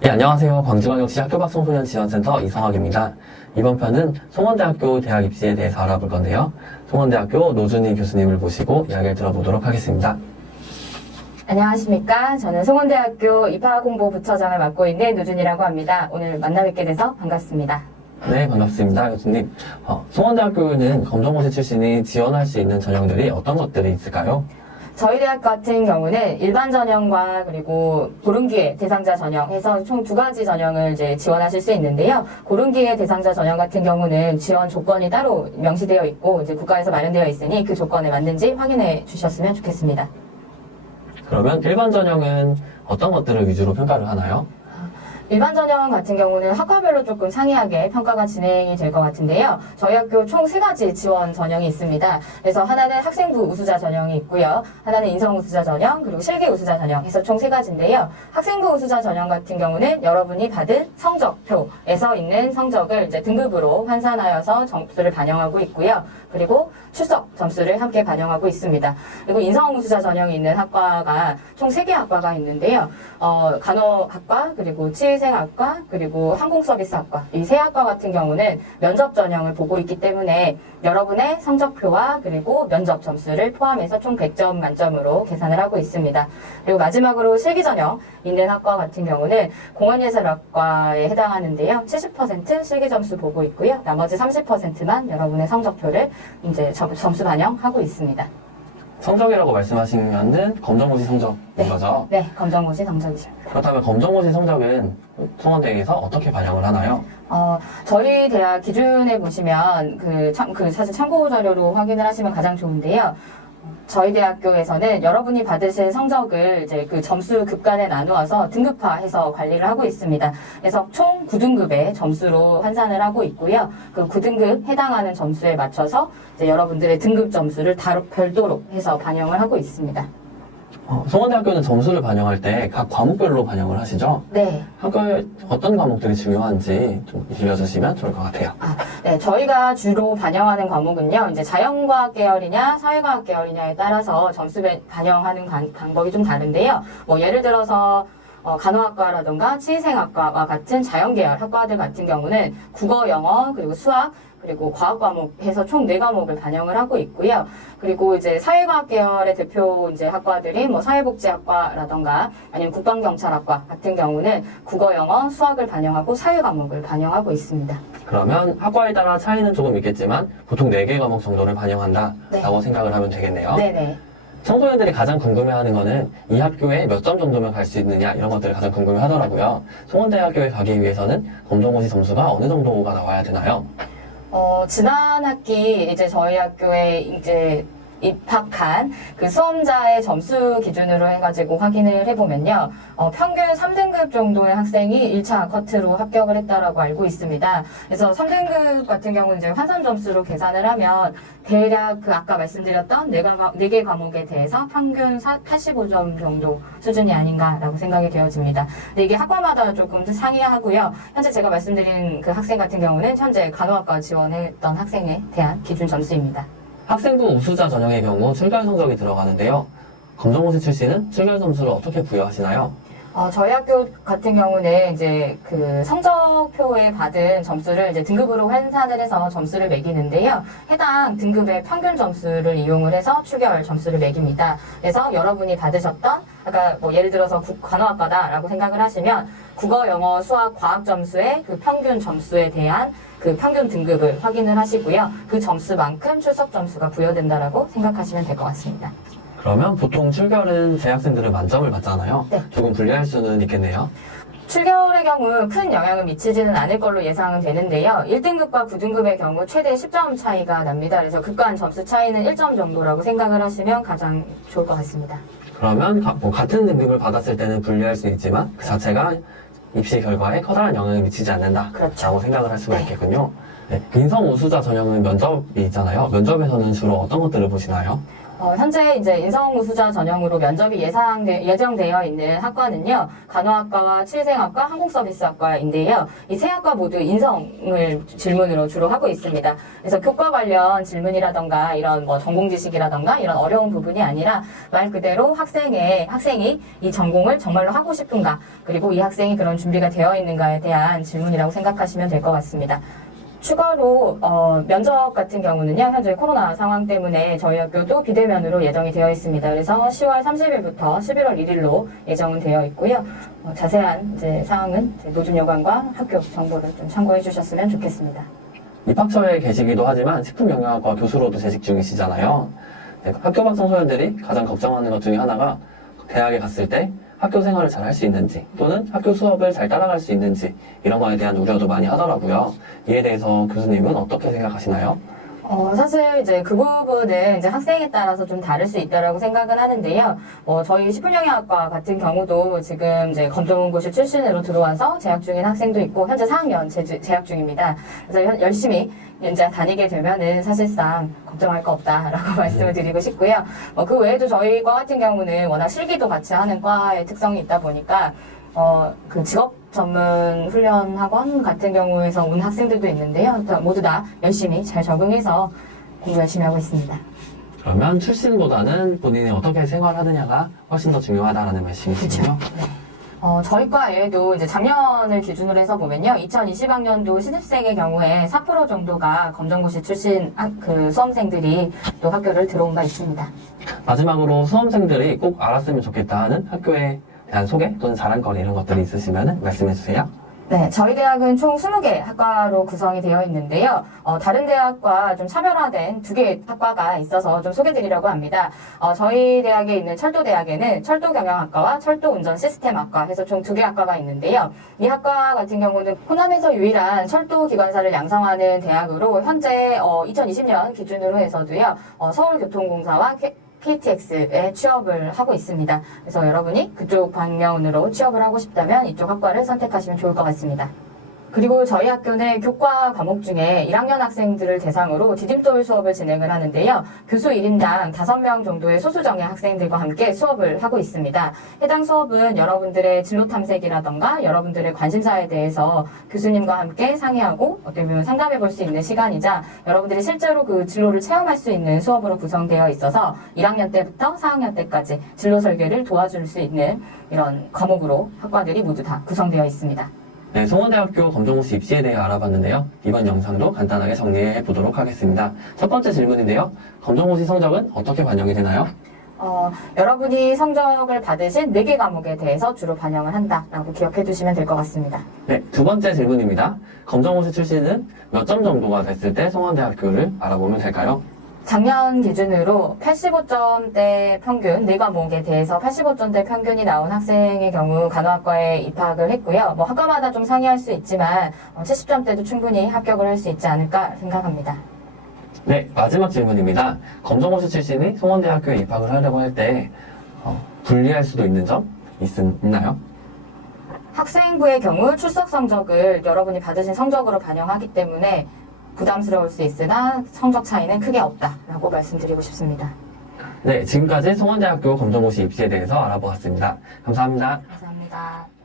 네, 안녕하세요. 광주광역시 학교박청소년 지원센터 이성학입니다. 이번 편은 송원대학교 대학 입시에 대해서 알아볼 건데요. 송원대학교 노준희 교수님을 모시고 이야기를 들어보도록 하겠습니다. 안녕하십니까. 저는 송원대학교 입학홍보부처장을 맡고 있는 노준이라고 합니다. 오늘 만나 뵙게 돼서 반갑습니다. 네, 반갑습니다. 교수님. 송원대학교는 검정고시 출신이 지원할 수 있는 전형들이 어떤 것들이 있을까요? 저희 대학 같은 경우는 일반 전형과 그리고 고른기회 대상자 전형 해서 총 두 가지 전형을 이제 지원하실 수 있는데요. 고른기회 대상자 전형 같은 경우는 지원 조건이 따로 명시되어 있고 이제 국가에서 마련되어 있으니 그 조건에 맞는지 확인해 주셨으면 좋겠습니다. 그러면 일반 전형은 어떤 것들을 위주로 평가를 하나요? 일반 전형 같은 경우는 학과별로 조금 상이하게 평가가 진행이 될 것 같은데요. 저희 학교 총 3가지 지원 전형이 있습니다. 그래서 하나는 학생부 우수자 전형이 있고요. 하나는 인성 우수자 전형, 그리고 실기 우수자 전형 해서 총 3가지인데요. 학생부 우수자 전형 같은 경우는 여러분이 받은 성적표에서 있는 성적을 이제 등급으로 환산하여서 점수를 반영하고 있고요. 그리고 출석 점수를 함께 반영하고 있습니다. 그리고 인성 우수자 전형이 있는 학과가 총 3개 학과가 있는데요. 간호학과, 그리고 치의생학과, 그리고 항공서비스학과 이 3학과 같은 경우는 면접 전형을 보고 있기 때문에 여러분의 성적표와 그리고 면접 점수를 포함해서 총 100점 만점으로 계산을 하고 있습니다. 그리고 마지막으로 실기 전형 있는 학과 같은 경우는 공원예술학과에 해당하는데요. 70% 실기 점수 보고 있고요. 나머지 30%만 여러분의 성적표를 이제 점수 반영하고 있습니다. 성적이라고 말씀하시면은 검정고시 성적인 거죠? 네, 검정고시 성적이죠. 그렇다면 검정고시 성적은 송원대에서 어떻게 반영을 하나요? 저희 대학 기준에 보시면 사실 참고 자료로 확인을 하시면 가장 좋은데요. 저희 대학교에서는 여러분이 받으실 성적을 이제 그 점수 급간에 나누어서 등급화해서 관리를 하고 있습니다. 그래서 총 9등급의 점수로 환산을 하고 있고요. 그 9등급 해당하는 점수에 맞춰서 이제 여러분들의 등급 점수를 별도로 해서 반영을 하고 있습니다. 송원대학교는 점수를 반영할 때 각 과목별로 반영을 하시죠? 네. 학교에 어떤 과목들이 중요한지 좀 알려주시면 좋을 것 같아요. 네. 저희가 주로 반영하는 과목은요, 이제 자연과학 계열이냐, 사회과학 계열이냐에 따라서 점수 반영하는 방법이 좀 다른데요. 예를 들어서, 간호학과라던가 치의생학과와 같은 자연계열 학과들 같은 경우는 국어, 영어, 그리고 수학, 그리고 과학 과목 해서 총 4과목을 반영을 하고 있고요. 그리고 이제 사회과학 계열의 대표 이제 학과들이 사회복지학과라던가 아니면 국방경찰학과 같은 경우는 국어, 영어, 수학을 반영하고 사회 과목을 반영하고 있습니다. 그러면 학과에 따라 차이는 조금 있겠지만 보통 4개 과목 정도를 반영한다라고 네. 생각을 하면 되겠네요. 네네. 청소년들이 가장 궁금해하는 거는 이 학교에 몇 점 정도면 갈 수 있느냐 이런 것들을 가장 궁금해하더라고요. 송원대학교에 가기 위해서는 검정고시 점수가 어느 정도가 나와야 되나요? 지난 학기 이제 저희 학교에 이제 입학한 그 수험자의 점수 기준으로 해가지고 확인을 해보면요. 평균 3등급 정도의 학생이 1차 커트로 합격을 했다라고 알고 있습니다. 그래서 3등급 같은 경우는 이제 환산 점수로 계산을 하면 대략 그 아까 말씀드렸던 4개 과목에 대해서 평균 85점 정도 수준이 아닌가라고 생각이 되어집니다. 근데 이게 학과마다 조금 상이하고요. 현재 제가 말씀드린 그 학생 같은 경우는 현재 간호학과 지원했던 학생에 대한 기준 점수입니다. 학생부 우수자 전형의 경우 출결 성적이 들어가는데요. 검정고시 출신은 출결 점수를 어떻게 부여하시나요? 저희 학교 같은 경우는 이제 그 성적표에 받은 점수를 이제 등급으로 환산을 해서 점수를 매기는데요. 해당 등급의 평균 점수를 이용을 해서 출결 점수를 매깁니다. 그래서 여러분이 받으셨던, 아까 예를 들어서 간호학과다라고 생각을 하시면 국어, 영어, 수학, 과학 점수의 그 평균 점수에 대한 그 평균 등급을 확인을 하시고요. 그 점수만큼 출석 점수가 부여된다라고 생각하시면 될 것 같습니다. 그러면 보통 출결은 재학생들은 만점을 받잖아요. 네. 조금 불리할 수는 있겠네요. 출결의 경우 큰 영향을 미치지는 않을 걸로 예상은 되는데요. 1등급과 9등급의 경우 최대 10점 차이가 납니다. 그래서 급간 점수 차이는 1점 정도라고 생각을 하시면 가장 좋을 것 같습니다. 그러면 같은 등급을 받았을 때는 불리할 수 있지만 그 자체가 입시 결과에 커다란 영향을 미치지 않는다라고 그렇죠. 생각을 할 수가 네. 있겠군요. 네, 인성 우수자 전형은 면접이 있잖아요. 면접에서는 주로 어떤 것들을 보시나요? 현재 이제 인성우수자 전형으로 면접이 예정되어 있는 학과는요, 간호학과와 치의생학과, 항공서비스학과인데요. 이 세 학과 모두 인성을 질문으로 주로 하고 있습니다. 그래서 교과 관련 질문이라던가 이런 뭐 전공 지식이라던가 이런 어려운 부분이 아니라 말 그대로 학생이 이 전공을 정말로 하고 싶은가, 그리고 이 학생이 그런 준비가 되어 있는가에 대한 질문이라고 생각하시면 될 것 같습니다. 추가로 면접 같은 경우는요, 현재 코로나 상황 때문에 저희 학교도 비대면으로 예정이 되어 있습니다. 그래서 10월 30일부터 11월 1일로 예정은 되어 있고요. 자세한 이제 사항은 노준여관과 학교 정보를 좀 참고해 주셨으면 좋겠습니다. 입학처에 계시기도 하지만 식품영양학과 교수로도 재직 중이시잖아요. 네, 학교 방송 소년들이 가장 걱정하는 것 중에 하나가 대학에 갔을 때 학교 생활을 잘 할 수 있는지, 또는 학교 수업을 잘 따라갈 수 있는지, 이런 거에 대한 우려도 많이 하더라고요. 이에 대해서 교수님은 어떻게 생각하시나요? 사실 이제 그 부분은 이제 학생에 따라서 좀 다를 수 있다라고 생각은 하는데요. 저희 식품영양학과 같은 경우도 지금 이제 검정고시 출신으로 들어와서 재학 중인 학생도 있고, 현재 4학년 재학 중입니다. 그래서 열심히 이제 다니게 되면은 사실상 걱정할 거 없다라고 말씀을 드리고 싶고요. 그 외에도 저희 과 같은 경우는 워낙 실기도 같이 하는 과의 특성이 있다 보니까, 그 직업 전문 훈련 학원 같은 경우에서 온 학생들도 있는데요. 모두 다 열심히 잘 적응해서 공부 열심히 하고 있습니다. 그러면 출신보다는 본인이 어떻게 생활하느냐가 훨씬 더 중요하다라는 말씀이시군요. 네. 저희 과에도 이제 작년을 기준으로 해서 보면요. 2020학년도 신입생의 경우에 4% 정도가 검정고시 출신 그 수험생들이 또 학교를 들어온 바 있습니다. 마지막으로 수험생들이 꼭 알았으면 좋겠다 하는 학교에 대한 소개 또는 자랑거리 이런 것들이 있으시면 말씀해 주세요. 네, 저희 대학은 총 20개 학과로 구성이 되어 있는데요. 다른 대학과 좀 차별화된 2개의 학과가 있어서 좀 소개드리려고 합니다. 저희 대학에 있는 철도대학에는 철도경영학과와 철도운전시스템학과 해서 총 2개 학과가 있는데요. 이 학과 같은 경우는 호남에서 유일한 철도기관사를 양성하는 대학으로 현재 2020년 기준으로 해서도요. 서울교통공사와 KTX에 취업을 하고 있습니다. 그래서 여러분이 그쪽 방면으로 취업을 하고 싶다면 이쪽 학과를 선택하시면 좋을 것 같습니다. 그리고 저희 학교는 교과 과목 중에 1학년 학생들을 대상으로 디딤돌 수업을 진행을 하는데요. 교수 1인당 5명 정도의 소수정예 학생들과 함께 수업을 하고 있습니다. 해당 수업은 여러분들의 진로 탐색이라던가 여러분들의 관심사에 대해서 교수님과 함께 상의하고 어떻게 보면 상담해 볼 수 있는 시간이자 여러분들이 실제로 그 진로를 체험할 수 있는 수업으로 구성되어 있어서 1학년 때부터 4학년 때까지 진로 설계를 도와줄 수 있는 이런 과목으로 학과들이 모두 다 구성되어 있습니다. 네, 송원대학교 검정고시 입시에 대해 알아봤는데요. 이번 영상도 간단하게 정리해 보도록 하겠습니다. 첫 번째 질문인데요. 검정고시 성적은 어떻게 반영이 되나요? 여러분이 성적을 받으신 4개 과목에 대해서 주로 반영을 한다라고 기억해 두시면 될 것 같습니다. 네, 두 번째 질문입니다. 검정고시 출신은 몇 점 정도가 됐을 때 송원대학교를 알아보면 될까요? 작년 기준으로 85점대 평균, 4과목에 대해서 85점대 평균이 나온 학생의 경우 간호학과에 입학을 했고요. 학과마다 좀 상이할 수 있지만 70점대도 충분히 합격을 할 수 있지 않을까 생각합니다. 네, 마지막 질문입니다. 검정고시 출신이 송원대학교에 입학을 하려고 할 때 불리할 수도 있는 점 있나요? 학생부의 경우 출석 성적을 여러분이 받으신 성적으로 반영하기 때문에 부담스러울 수 있으나 성적 차이는 크게 없다라고 말씀드리고 싶습니다. 네, 지금까지 송원대학교 검정고시 입시에 대해서 알아보았습니다. 감사합니다. 감사합니다.